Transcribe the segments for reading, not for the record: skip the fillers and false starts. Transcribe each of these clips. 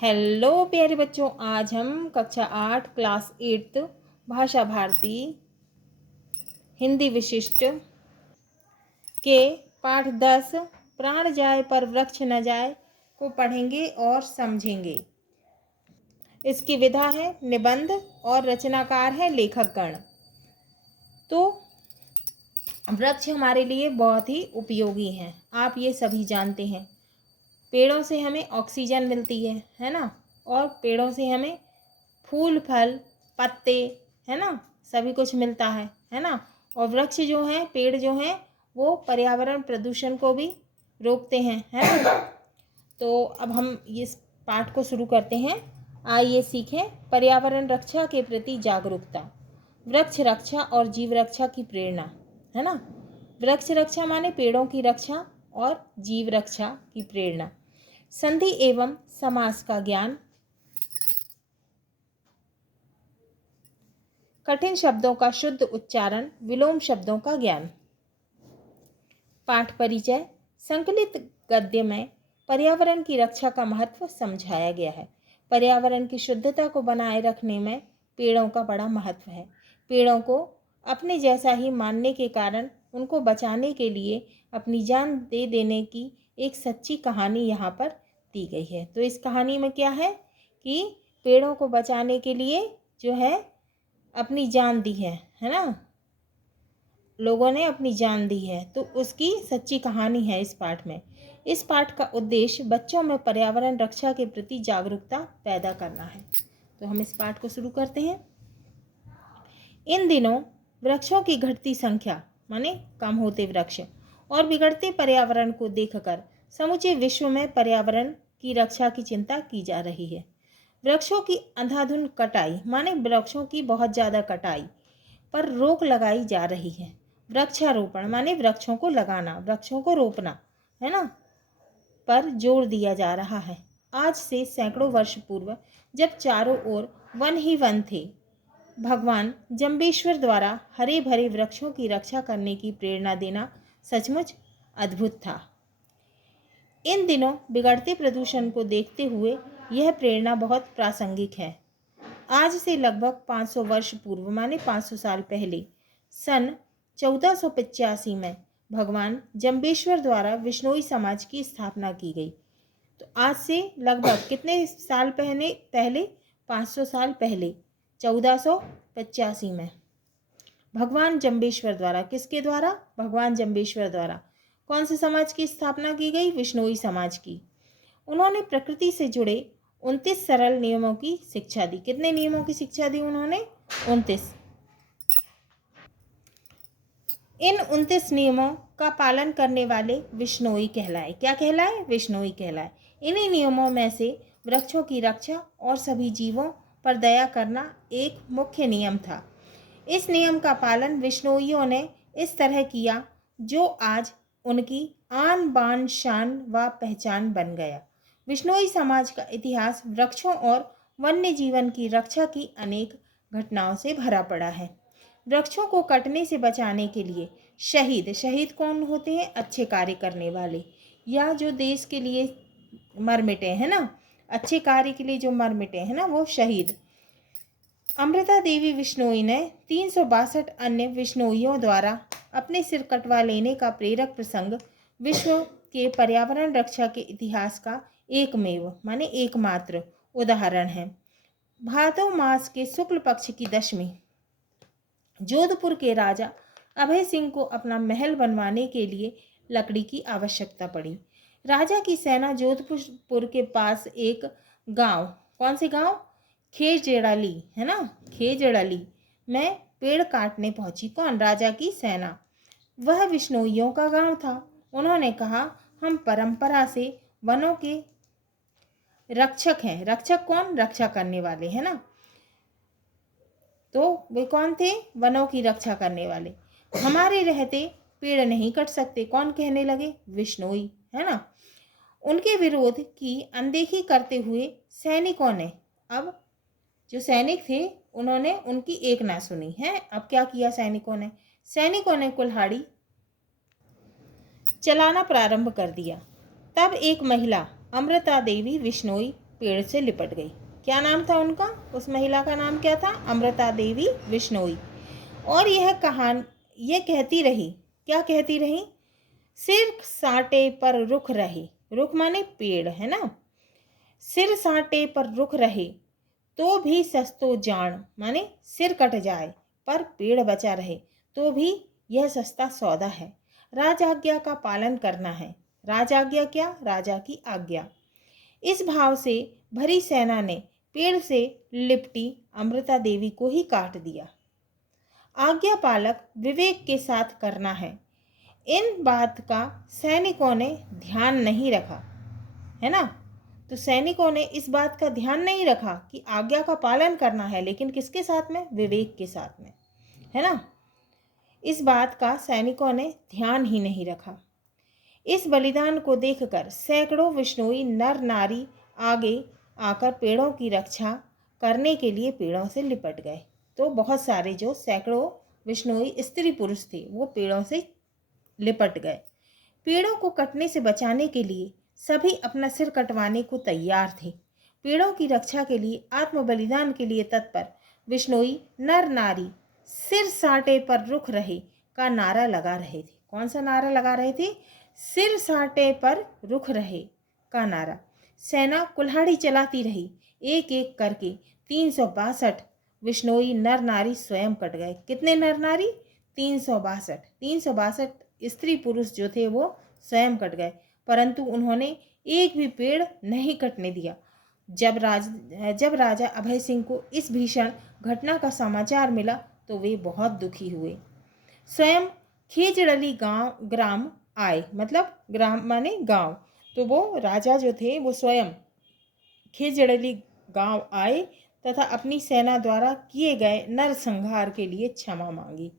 Hello प्यारे बच्चों, आज हम कक्षा 8 क्लास 8 भाषा भारती हिंदी विशिष्ट के पाठ 10 प्राण जाए पर वृक्ष न जाए को पढ़ेंगे और समझेंगे। इसकी विधा है निबंध और रचनाकार है लेखकगण। तो वृक्ष हमारे लिए बहुत ही उपयोगी हैं, आप ये सभी जानते हैं। पेड़ों से हमें ऑक्सीजन मिलती है ना, और पेड़ों से हमें फूल फल पत्ते, है ना, सभी कुछ मिलता है ना। और वृक्ष जो हैं, पेड़ जो हैं, वो पर्यावरण प्रदूषण को भी रोकते हैं, है ना। तो अब हम इस पाठ को शुरू करते हैं। आइए सीखें पर्यावरण रक्षा के प्रति जागरूकता, वृक्ष रक्षा और जीव रक्षा की प्रेरणा, है ना। वृक्ष रक्षा माने पेड़ों की रक्षा और जीव रक्षा की प्रेरणा। संधि एवं समास का ज्ञान, कठिन शब्दों का शुद्ध उच्चारण, विलोम शब्दों का ज्ञान। पाठ परिचय। संकलित गद्य में पर्यावरण की रक्षा का महत्व समझाया गया है। पर्यावरण की शुद्धता को बनाए रखने में पेड़ों का बड़ा महत्व है। पेड़ों को अपने जैसा ही मानने के कारण उनको बचाने के लिए अपनी जान दे देने की एक सच्ची कहानी यहाँ पर दी गई है। तो इस कहानी में क्या है कि पेड़ों को बचाने के लिए जो है अपनी जान दी है ना, लोगों ने अपनी जान दी है। तो उसकी सच्ची कहानी है इस पाठ में। इस पाठ का उद्देश्य बच्चों में पर्यावरण रक्षा के प्रति जागरूकता पैदा करना है। तो हम इस पाठ को शुरू करते हैं। इन दिनों वृक्षों की घटती संख्या माने कम होते वृक्ष और बिगड़ते पर्यावरण को देखकर समूचे विश्व में पर्यावरण की रक्षा की चिंता की जा रही है। वृक्षों की अंधाधुंध कटाई माने वृक्षों की बहुत ज़्यादा कटाई पर रोक लगाई जा रही है। वृक्षारोपण माने वृक्षों को लगाना, वृक्षों को रोपना, है ना, पर जोर दिया जा रहा है। आज से सैकड़ों वर्ष पूर्व जब चारों ओर वन ही वन थे, भगवान जम्बेश्वर द्वारा हरे भरे वृक्षों की रक्षा करने की प्रेरणा देना सचमुच अद्भुत था। इन दिनों बिगड़ते प्रदूषण को देखते हुए यह प्रेरणा बहुत प्रासंगिक है। आज से लगभग 500 वर्ष पूर्व माने 500 साल पहले सन 1485 में भगवान जम्बेश्वर द्वारा विश्नोई समाज की स्थापना की गई। तो आज से लगभग कितने साल पहले 500 साल पहले 1485 में भगवान जम्बेश्वर द्वारा, किसके द्वारा? भगवान जम्बेश्वर द्वारा कौन से समाज की स्थापना की गई? विश्नोई समाज की। उन्होंने प्रकृति से जुड़े 29 सरल नियमों की शिक्षा दी। कितने नियमों की शिक्षा दी उन्होंने? 29। इन 29 नियमों का पालन करने वाले विश्नोई कहलाए। क्या कहलाए? विश्नोई कहलाए। इन्हीं नियमों में से वृक्षों की रक्षा और सभी जीवों पर दया करना एक मुख्य नियम था। इस नियम का पालन विश्नोइयों ने इस तरह किया जो आज उनकी आन बान शान व पहचान बन गया। विश्नोई समाज का इतिहास वृक्षों और वन्य जीवन की रक्षा की अनेक घटनाओं से भरा पड़ा है। वृक्षों को कटने से बचाने के लिए शहीद कौन होते हैं? अच्छे कार्य करने वाले, या जो देश के लिए मर मिटे, है ना, अच्छे कार्य के लिए जो मर मिटे, है ना, वो शहीद। अमृता देवी विश्नोई ने 362 अन्य विश्नोइयों द्वारा अपने सिर कटवा लेने का प्रेरक प्रसंग विश्व के पर्यावरण रक्षा के इतिहास का एकमेव माने एकमात्र उदाहरण है। भादो मास के शुक्ल पक्ष की दशमी जोधपुर के राजा अभय सिंह को अपना महल बनवाने के लिए लकड़ी की आवश्यकता पड़ी। राजा की सेना जोधपुर के पास एक गांव, कौन से गांव? खेजड़ाली, है ना, खेजड़ाली में पेड़ काटने पहुंची। कौन? राजा की सेना। वह विश्नोइयों का गांव था। उन्होंने कहा, हम परंपरा से वनों के रक्षक हैं। रक्षक कौन? रक्षा करने वाले, है ना। तो वे कौन थे? वनों की रक्षा करने वाले। हमारे रहते पेड़ नहीं कट सकते। कौन कहने लगे? विश्नोई, है ना। उनके विरोध की अनदेखी करते हुए सैनिकों ने, अब जो सैनिक थे उन्होंने उनकी एक ना सुनी है। अब क्या किया सैनिकों ने कुल्हाड़ी चलाना प्रारंभ कर दिया। तब एक महिला अमृता देवी विश्नोई पेड़ से लिपट गई। क्या नाम था उनका? उस महिला का नाम क्या था? अमृता देवी विश्नोई। और यह कहती रही, क्या कहती रही? सिर साटे पर रुख रहे, रुख माने पेड़ है ना, सिर साटे पर रुख रहे तो भी सस्तो जान, माने सिर कट जाए पर पेड़ बचा रहे तो भी यह सस्ता सौदा है। राजाज्ञा का पालन करना है। राजाज्ञा क्या? राजा की आज्ञा। इस भाव से भरी सेना ने पेड़ से लिपटी अमृता देवी को ही काट दिया। आज्ञा पालक विवेक के साथ करना है। इन बात का सैनिकों ने ध्यान नहीं रखा, है ना। तो सैनिकों ने इस बात का ध्यान नहीं रखा कि आज्ञा का पालन करना है, लेकिन किसके साथ में? विवेक के साथ में, है ना। इस बात का सैनिकों ने ध्यान ही नहीं रखा। इस बलिदान को देखकर सैकड़ों विश्नोई नर नारी आगे आकर पेड़ों की रक्षा करने के लिए पेड़ों से लिपट गए। तो बहुत सारे जो सैकड़ों विश्नोई स्त्री पुरुष थे वो पेड़ों से लिपट गए। पेड़ों को कटने से बचाने के लिए सभी अपना सिर कटवाने को तैयार थे। पेड़ों की रक्षा के लिए, आत्म बलिदान के लिए तत्पर विश्नोई नर नारी सिर साटे पर रुख रहे का नारा लगा रहे थे। कौन सा नारा लगा रहे थे? सिर साटे पर रुख रहे का नारा। सेना कुल्हाड़ी चलाती रही। एक एक करके 362 विश्नोई नर नारी स्वयं कट गए। कितने नर नारी? 362। 362 स्त्री पुरुष जो थे वो स्वयं कट गए, परंतु उन्होंने एक भी पेड़ नहीं कटने दिया। जब राजा अभय सिंह को इस भीषण घटना का समाचार मिला तो वे बहुत दुखी हुए। स्वयं खेजड़ली ग्राम आए, मतलब ग्राम माने गांव। तो वो राजा जो थे वो स्वयं खेजड़ली गांव आए तथा अपनी सेना द्वारा किए गए नरसंहार के लिए क्षमा मांगी,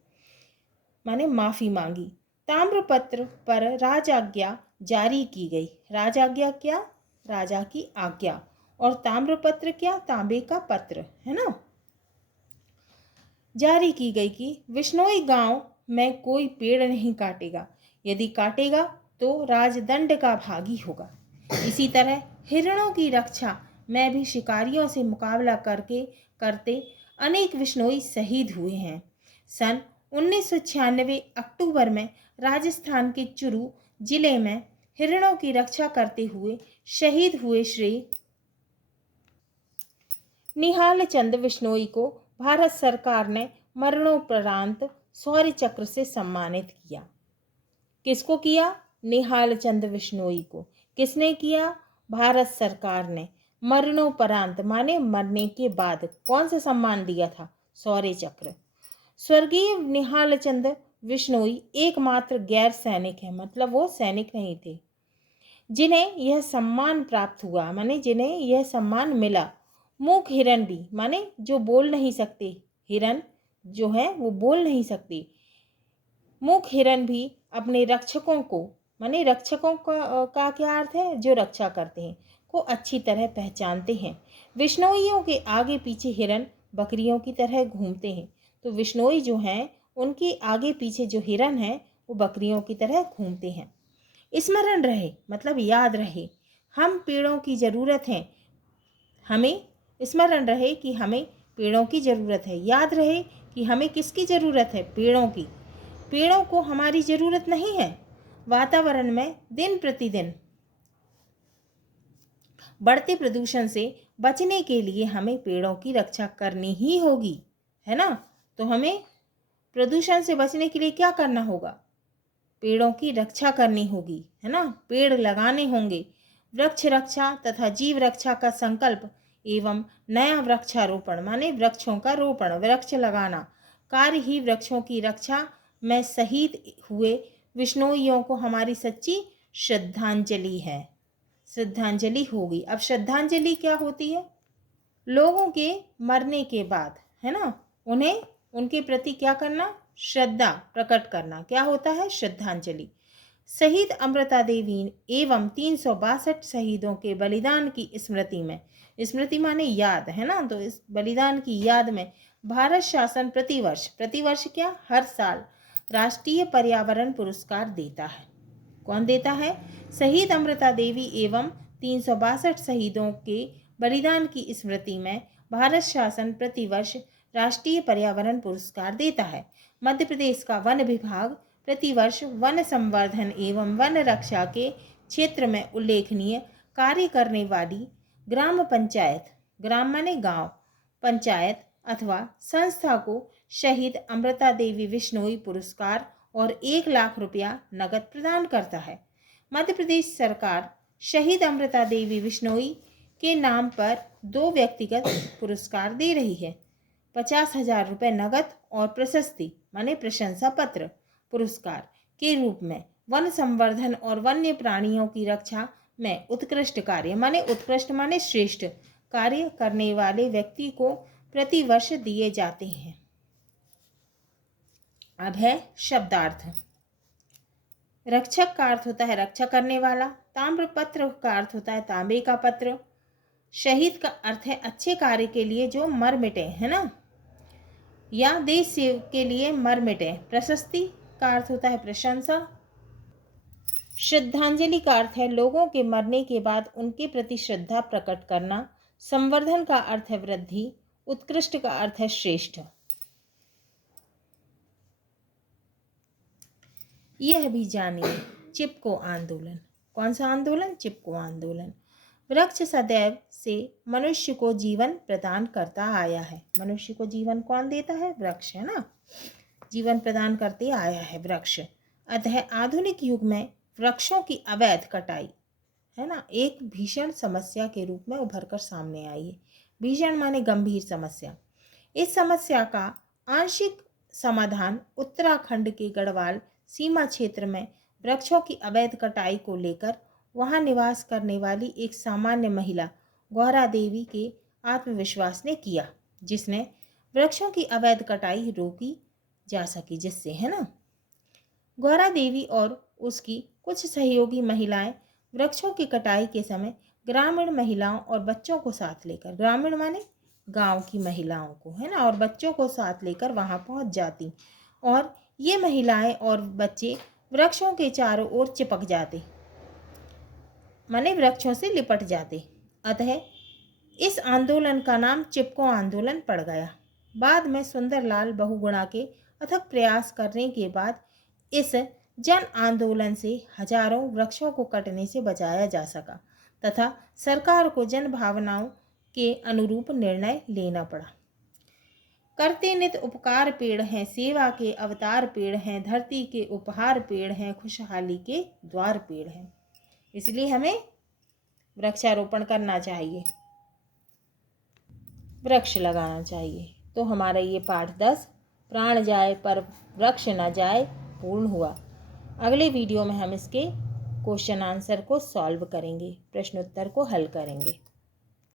माने माफी मांगी। ताम्रपत्र पर राजाज्ञा जारी की गई। राजाज्ञा क्या? राजा की आज्ञा। और ताम्रपत्र क्या? तांबे का पत्र, है ना। जारी की गई कि विश्नोई गांव में कोई पेड़ नहीं काटेगा, यदि काटेगा तो राजदंड का भागी होगा। इसी तरह हिरणों की रक्षा में भी शिकारियों से मुकाबला करते अनेक विश्नोई शहीद हुए हैं। सन 1996 अक्टूबर में राजस्थान के चुरू जिले में हिरणों की रक्षा करते हुए शहीद हुए श्री निहाल चंद विश्नोई को भारत सरकार ने मरणोपरांत शौर्य चक्र से सम्मानित किया। किसको किया? निहाल चंद विश्नोई को। किसने किया? भारत सरकार ने। मरणोपरांत माने मरने के बाद। कौन सा सम्मान दिया था? शौर्य चक्र। स्वर्गीय निहाल चंद विश्नोई एकमात्र गैर सैनिक है, मतलब वो सैनिक नहीं थे, जिन्हें यह सम्मान प्राप्त हुआ, माने जिन्हें यह सम्मान मिला। मूक हिरन भी, माने जो बोल नहीं सकते, हिरन जो है वो बोल नहीं सकते। मूक हिरन भी अपने रक्षकों को, माने रक्षकों का क्या अर्थ है? जो रक्षा करते हैं, को अच्छी तरह पहचानते हैं। विश्नोइयों के आगे पीछे हिरन बकरियों की तरह घूमते हैं। तो विश्नोई जो हैं उनके आगे पीछे जो हिरन हैं वो बकरियों की तरह घूमते हैं। स्मरण रहे, मतलब याद रहे, हम पेड़ों की ज़रूरत है। हमें स्मरण रहे कि हमें पेड़ों की ज़रूरत है। याद रहे कि हमें किसकी ज़रूरत है? पेड़ों की। पेड़ों को हमारी ज़रूरत नहीं है। वातावरण में दिन प्रतिदिन बढ़ते प्रदूषण से बचने के लिए हमें पेड़ों की रक्षा करनी ही होगी, है ना। तो हमें प्रदूषण से बचने के लिए क्या करना होगा? पेड़ों की रक्षा करनी होगी, है ना। पेड़ लगाने होंगे। वृक्ष रक्षा तथा जीव रक्षा का संकल्प एवं नया वृक्षारोपण माने वृक्षों का रोपण, वृक्ष लगाना कार्य ही वृक्षों की रक्षा में शहीद हुए विश्नोइयों को हमारी सच्ची श्रद्धांजलि है। श्रद्धांजलि होगी। अब श्रद्धांजलि क्या होती है? लोगों के मरने के बाद, है ना, उन्हें उनके प्रति क्या करना? श्रद्धा प्रकट करना। क्या होता है? श्रद्धांजलि। शहीद अमृता देवी एवं 362 शहीदों के बलिदान की स्मृति में, स्मृति माने याद, है ना, तो इस बलिदान की याद में भारत शासन प्रतिवर्ष क्या? हर साल राष्ट्रीय पर्यावरण पुरस्कार देता है। कौन देता है? शहीद अमृता देवी एवं 362 शहीदों के बलिदान की स्मृति में भारत शासन प्रतिवर्ष राष्ट्रीय पर्यावरण पुरस्कार देता है। मध्य प्रदेश का वन विभाग प्रतिवर्ष वन संवर्धन एवं वन रक्षा के क्षेत्र में उल्लेखनीय कार्य करने वाली ग्राम पंचायत, ग्राम माने गांव, पंचायत अथवा संस्था को शहीद अमृता देवी बिश्नोई पुरस्कार और 1 लाख रुपया नगद प्रदान करता है। मध्य प्रदेश सरकार शहीद अमृता देवी बिश्नोई के नाम पर 2 व्यक्तिगत पुरस्कार दे रही है। 50,000 रुपये नगद और प्रशस्ति माने प्रशंसा पत्र पुरस्कार के रूप में वन संवर्धन और वन्य प्राणियों की रक्षा में उत्कृष्ट कार्य माने उत्कृष्ट माने श्रेष्ठ कार्य करने वाले व्यक्ति को प्रतिवर्ष दिए जाते हैं। अब है शब्दार्थ। रक्षक का अर्थ होता है रक्षा करने वाला। ताम्रपत्र का अर्थ होता है तांबे का पत्र। शहीद का अर्थ है अच्छे कार्य के लिए जो मर मिटे, है ना, या देश सेवा के लिए मर मिटे। प्रशस्ति का अर्थ होता है प्रशंसा। श्रद्धांजलि का अर्थ है लोगों के मरने के बाद उनके प्रति श्रद्धा प्रकट करना। संवर्धन का अर्थ है वृद्धि। उत्कृष्ट का अर्थ है श्रेष्ठ। यह भी जानिए चिपको आंदोलन। कौन सा आंदोलन? चिपको आंदोलन। वृक्ष सदैव से मनुष्य को जीवन प्रदान करता आया है। मनुष्य को जीवन कौन देता है? वृक्ष, है ना, जीवन प्रदान करते आया है वृक्ष। अतः आधुनिक युग में वृक्षों की अवैध कटाई, है ना, एक भीषण समस्या के रूप में उभर कर सामने आई है। भीषण माने गंभीर समस्या। इस समस्या का आंशिक समाधान उत्तराखंड के गढ़वाल सीमा क्षेत्र में वृक्षों की अवैध कटाई को लेकर वहां निवास करने वाली एक सामान्य महिला गौरा देवी के आत्मविश्वास ने किया, जिसने वृक्षों की अवैध कटाई रोकी जा सकी, जिससे, है ना, गौरा देवी और उसकी कुछ सहयोगी महिलाएं वृक्षों की कटाई के समय ग्रामीण महिलाओं और बच्चों को साथ लेकर, ग्रामीण माने गांव की महिलाओं को, है ना, और बच्चों को साथ लेकर वहां पहुंच जाती और ये महिलाएं और बच्चे वृक्षों के चारों ओर चिपक जाते, माने वृक्षों से लिपट जाते। अतः इस आंदोलन का नाम चिपको आंदोलन पड़ गया। बाद में सुंदरलाल बहुगुणा के अथक प्रयास करने के बाद इस जन आंदोलन से हजारों वृक्षों को कटने से बचाया जा सका तथा सरकार को जन भावनाओं के अनुरूप निर्णय लेना पड़ा। करते नित उपकार पेड़ हैं, सेवा के अवतार पेड़ हैं, धरती के उपहार पेड़ हैं, खुशहाली के द्वार पेड़ हैं। इसलिए हमें वृक्षारोपण करना चाहिए, वृक्ष लगाना चाहिए। तो हमारा ये पाठ 10 प्राण जाए पर वृक्ष न जाए पूर्ण हुआ। अगले वीडियो में हम इसके क्वेश्चन आंसर को सॉल्व करेंगे, प्रश्नोत्तर को हल करेंगे।